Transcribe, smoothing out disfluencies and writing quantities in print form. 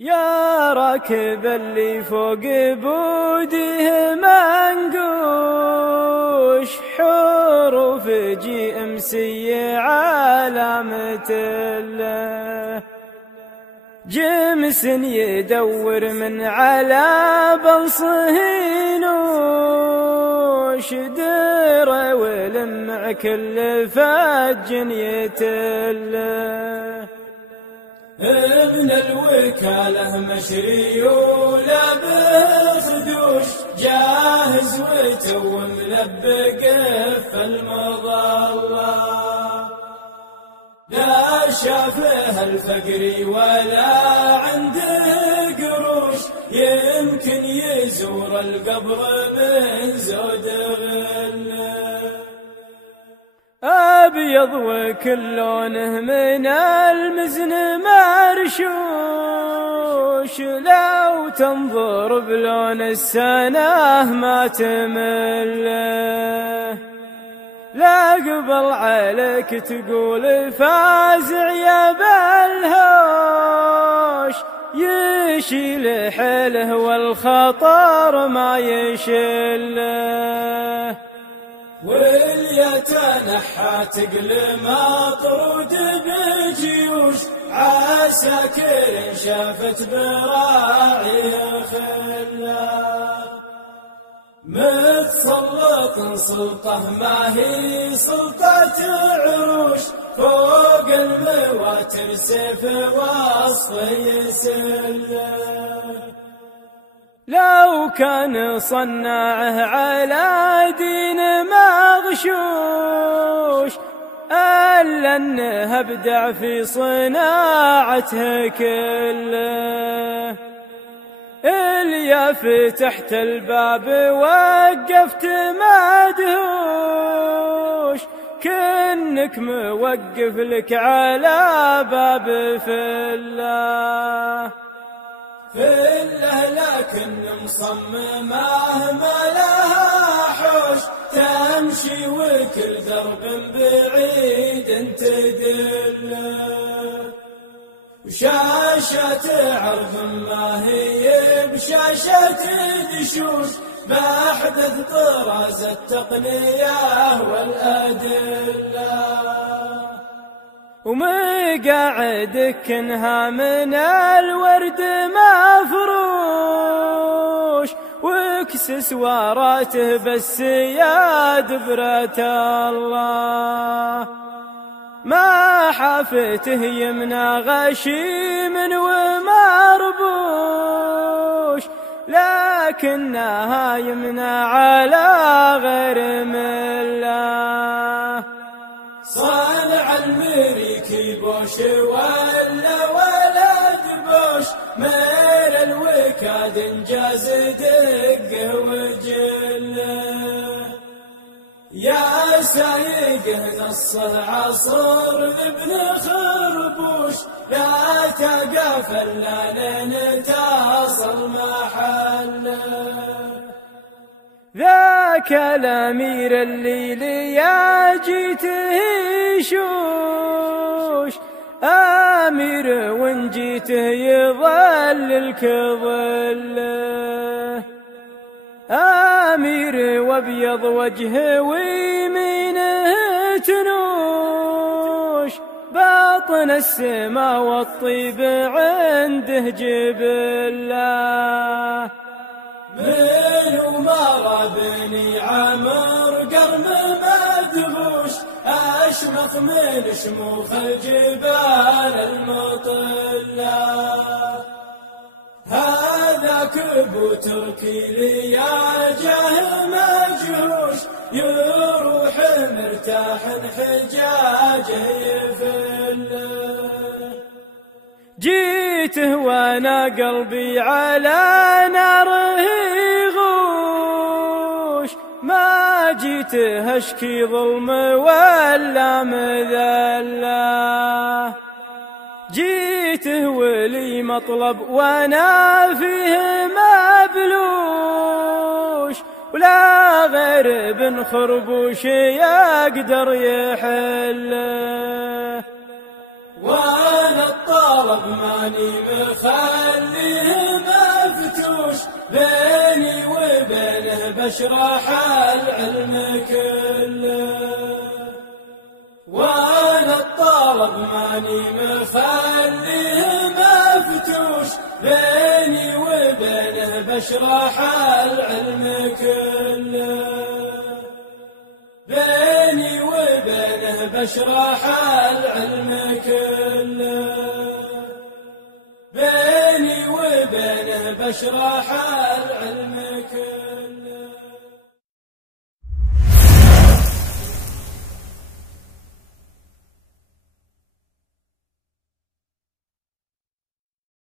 يا راكب اللي فوق بوده منقوش، حروف جي امسي علامة له، جمس يدور من على بلصه نوش، دره ولمع كل فج يتله. ابن الوكالة مشري ولابه خدوش، جاهز وتو ملبق في المظلة، لا شافه الفقري ولا عنده قروش، يمكن يزور القبر من زود غله. أبيض وكل لونه من المزن مرشوش، لو تنظر بلون السنة ما تمله، لا قبل عليك تقول فازع يا بالهوش، يشيل حيله والخطر ما يشله. واليتنحى تقلم مطرود بجيوش، عساكر شافت براعي خلا، متسلط سلطة ما هي سلطة عروش، فوق المواتر سيف وصف يسله. لو كان صناعه على دين مغشوش، ألا أنه أبدع في صناعته كله، إليا فتحت الباب وقفت مدهوش، كأنك موقف لك على باب فله. فله لكن مصممه ما لها حوش، تمشي وكل درب بعيد تدله، وشاشة عرض ما هي بشاشة دشوش، بأحدث طراز التقنية والأدلة. ومقاعدك كنها من الورد مفروش، واكسس واراته بالسياد برة الله، ما حافته يمنى غشيم ومربوش، لكنها يمنى على غير مله. صانع المريكي بوش ولا ولد بوش، من الوكاد انجاز دقه وجله، يا سايقه نصه عصر ابن خربوش، لا تقافل لين تصل محله. ذاك الأمير الليل يا جيته شوش، أمير وإن جيته يظللك ظله، أمير وابيض وجهه ويمينه تنوش، باطن السما والطيب عنده جبله. من ومرى بني عمر قرن مدهوش، أشمخ من شموخ الجبال المطلة، هذاك ابو تركي لياجه مجهوش، يروح مرتاح حجاجه يفله. جيته وانا قلبي على ناره يغوش، ما جيته اشكي ظلم ولا مذله، جيته ولي مطلب وانا فيه مبلوش، ولا غير بن خربوش يقدر يحله. وانا الطالب ماني مخلي بشرح العلم كله. وانا الطالب ماني مخليه مفتوش، بيني وبينه بشرح العلم كله. بيني وبينه بشرح العلم كله. بيني وبينه بشرح العلم